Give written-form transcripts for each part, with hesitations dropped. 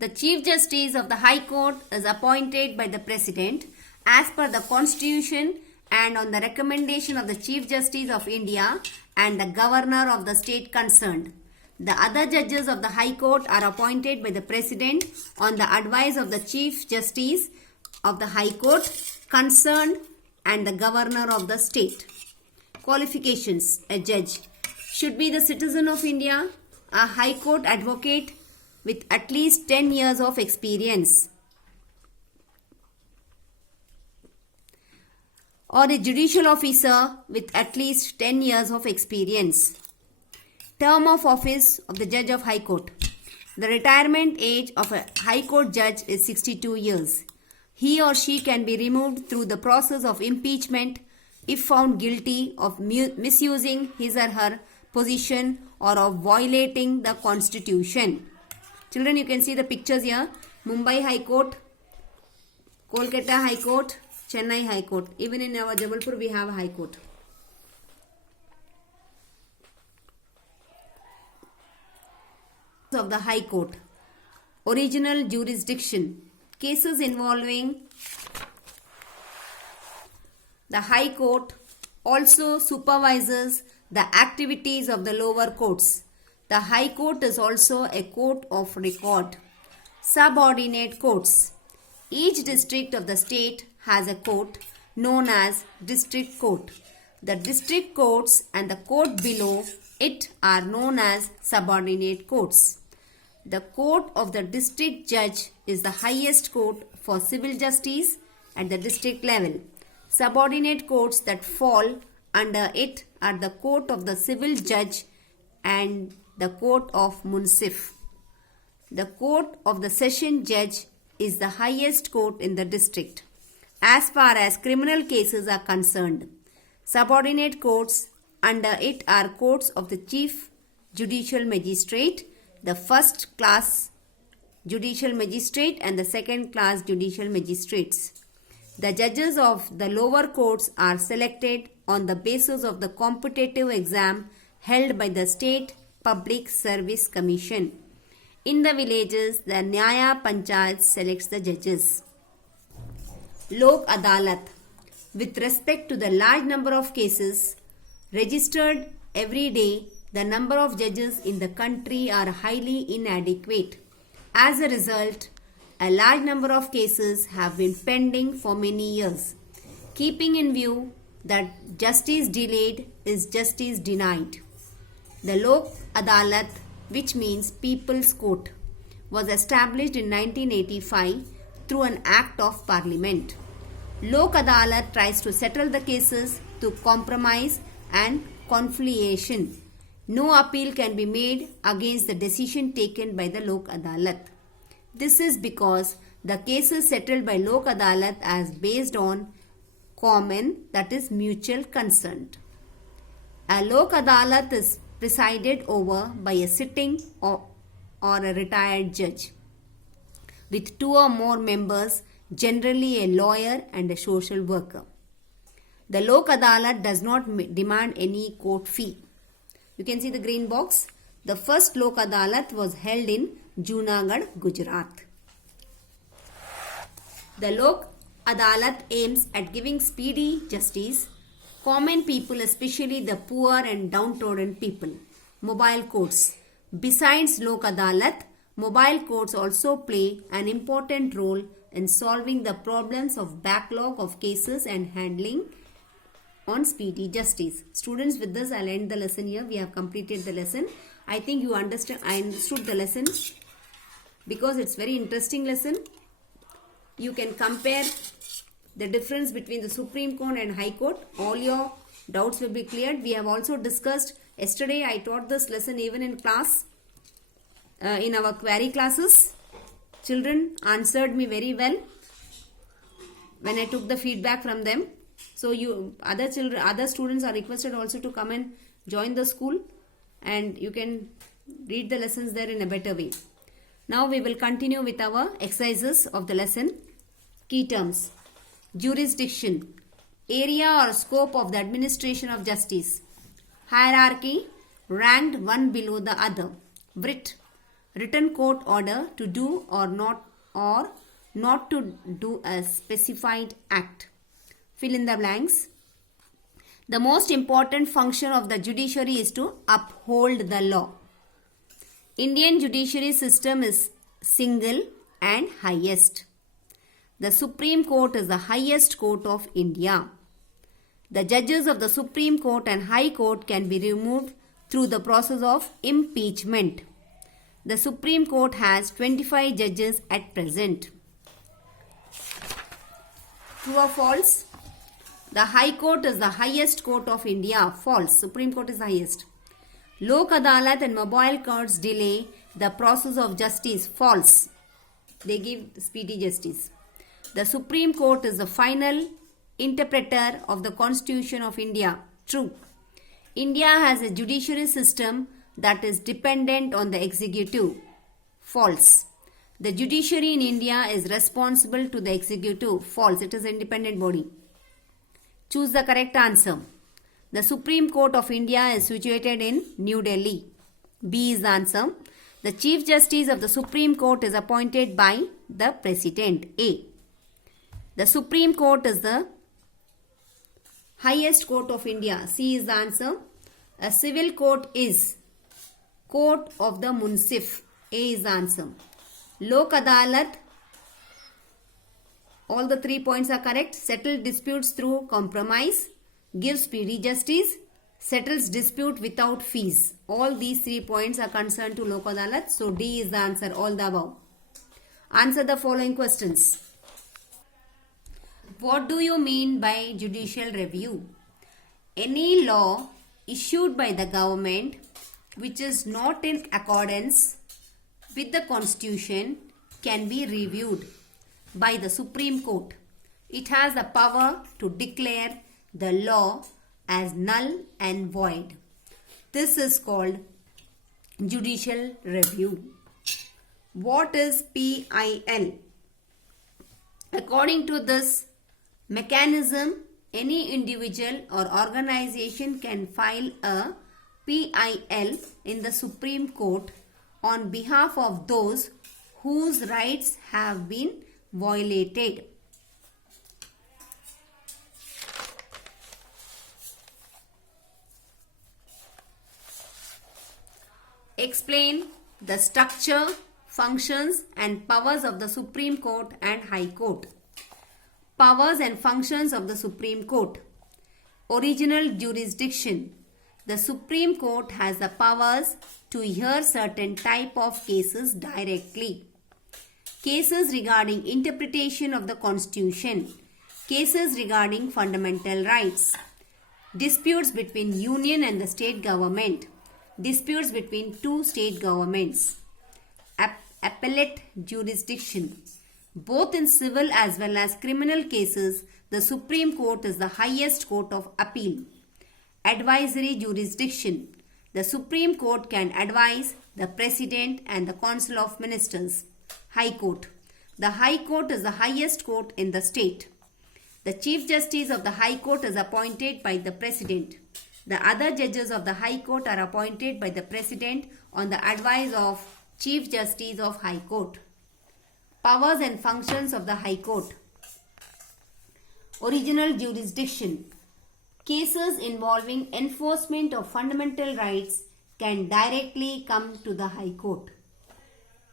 The Chief Justice of the High Court is appointed by the President as per the Constitution and on the recommendation of the Chief Justice of India and the Governor of the state concerned. The other judges of the High Court are appointed by the President on the advice of the Chief Justice of the High Court concerned and the Governor of the state. Qualifications: a judge should be the citizen of India, a High Court advocate with at least 10 years of experience, or a judicial officer with at least 10 years of experience. Term of office of the Judge of High Court. The retirement age of a High Court judge is 62 years. He or she can be removed through the process of impeachment if found guilty of misusing his or her position or of violating the Constitution. Children, you can see the pictures here. Mumbai High Court, Kolkata High Court, Chennai High Court. Even in our Jabalpur we have a High Court. Of the High Court. Original jurisdiction. Cases involving the High Court also supervises the activities of the lower courts. The High Court is also a court of record. Subordinate courts. Each district of the state has a court known as district court. The district courts and the court below it are known as subordinate courts. The court of the district judge is the highest court for civil justice at the district level. Subordinate courts that fall under it are the court of the civil judge and the court of munsif. The court of the session judge is the highest court in the district. As far as criminal cases are concerned, subordinate courts under it are courts of the chief judicial magistrate, the first class judicial magistrate and the second class judicial magistrates. The judges of the lower courts are selected on the basis of the competitive exam held by the State Public Service Commission. In the villages, the Nyaya Panchayat selects the judges. Lok Adalat. With respect to the large number of cases registered every day, the number of judges in the country are highly inadequate. As a result, a large number of cases have been pending for many years. Keeping in view that justice delayed is justice denied. The Lok Adalat, which means People's Court, was established in 1985 through an Act of Parliament. Lok Adalat tries to settle the cases through compromise and conciliation. No appeal can be made against the decision taken by the Lok Adalat. This is because the cases settled by Lok Adalat are based on common, that is mutual consent. A Lok Adalat is presided over by a sitting or a retired judge with two or more members, generally a lawyer and a social worker. The Lok Adalat does not demand any court fee. You can see the green box. The first Lok Adalat was held in Junagadh, Gujarat. The Lok Adalat aims at giving speedy justice. Common people, especially the poor and downtrodden people. Mobile courts. Besides Lok Adalat, mobile courts also play an important role in solving the problems of backlog of cases and handling on speedy justice. Students, with this I'll end the lesson here. We have completed the lesson. I think you understood the lesson because it's very interesting lesson. You can compare the difference between the Supreme Court and High Court. All your doubts will be cleared. We have also discussed yesterday. I taught this lesson even in class, in our query classes. Children answered me very well when I took the feedback from them. So you other students are requested also to come and join the school, and you can read the lessons there in a better way. Now we will continue with our exercises of the lesson. Key terms. Jurisdiction. Area or scope of the administration of justice. Hierarchy. Ranked one below the other. Writ. written court order to do or not to do a specified act. Fill in the blanks. The most important function of the judiciary is to uphold the law. Indian judiciary system is single and highest. The Supreme Court is the highest court of India. The judges of the Supreme Court and High Court can be removed through the process of impeachment. The Supreme Court has 25 judges at present. True or false? The High Court is the highest court of India. False. Supreme Court is the highest. Lok Adalat and mobile courts delay the process of justice. False. They give speedy justice. The Supreme Court is the final interpreter of the Constitution of India. True. India has a judiciary system that is dependent on the executive. False. The judiciary in India is responsible to the executive. False. It is an independent body. Choose the correct answer. The Supreme Court of India is situated in New Delhi. B is the answer. The Chief Justice of the Supreme Court is appointed by the President. A. The Supreme Court is the highest court of India. C is the answer. A civil court is court of the Munsif. A is the answer. Lok Adalat. All the 3 points are correct. Settle disputes through compromise. Give speedy justice. Settles dispute without fees. All these 3 points are concerned to Lok Adalat. So D is the answer. All the above. Answer the following questions. What do you mean by judicial review? Any law issued by the government which is not in accordance with the Constitution can be reviewed by the Supreme Court. It has the power to declare the law as null and void. This is called judicial review. What is PIL? According to this mechanism, any individual or organization can file a PIL in the Supreme Court on behalf of those whose rights have been violated. Explain the structure, functions and powers of the Supreme Court and High Court. Powers and functions of the Supreme Court. Original jurisdiction. The Supreme Court has the powers to hear certain type of cases directly. Cases regarding interpretation of the Constitution. Cases regarding fundamental rights. Disputes between Union and the state government. Disputes between two state governments. Appellate jurisdiction. Both in civil as well as criminal cases, the Supreme Court is the highest court of appeal. Advisory jurisdiction. The Supreme Court can advise the President and the Council of Ministers. High Court. The High Court is the highest court in the state. The Chief Justice of the High Court is appointed by the President. The other judges of the High Court are appointed by the President on the advice of Chief Justice of High Court. Powers and functions of the High Court. Original jurisdiction. Cases involving enforcement of fundamental rights can directly come to the High Court.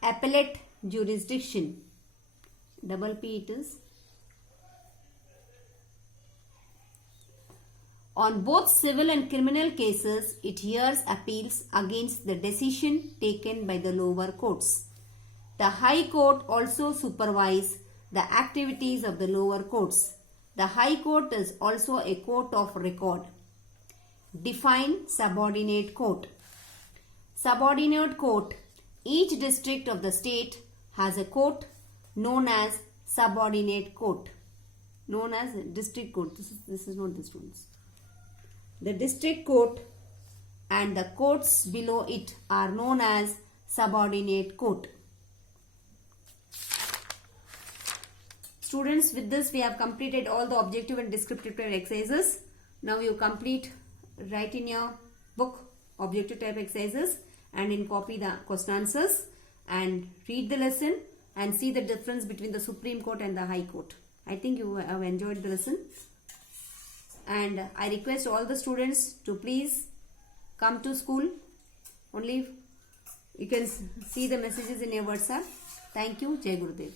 Appellate jurisdiction. Double P it is. On both civil and criminal cases, it hears appeals against the decision taken by the lower courts. The High Court also supervises the activities of the lower courts. The High Court is also a court of record. Define subordinate court. Subordinate court. Each district of the state has a court known as subordinate court. Known as district court. This is not this one. The district court and the courts below it are known as subordinate court. Students, with this we have completed all the objective and descriptive type exercises. Now you write in your book objective type exercises and in copy the question answers. and read the lesson and see the difference between the Supreme Court and the High Court. I think you have enjoyed the lesson, and I request all the students to please come to school. Only you can see the messages in your WhatsApp. Thank you. Jai Gurudev.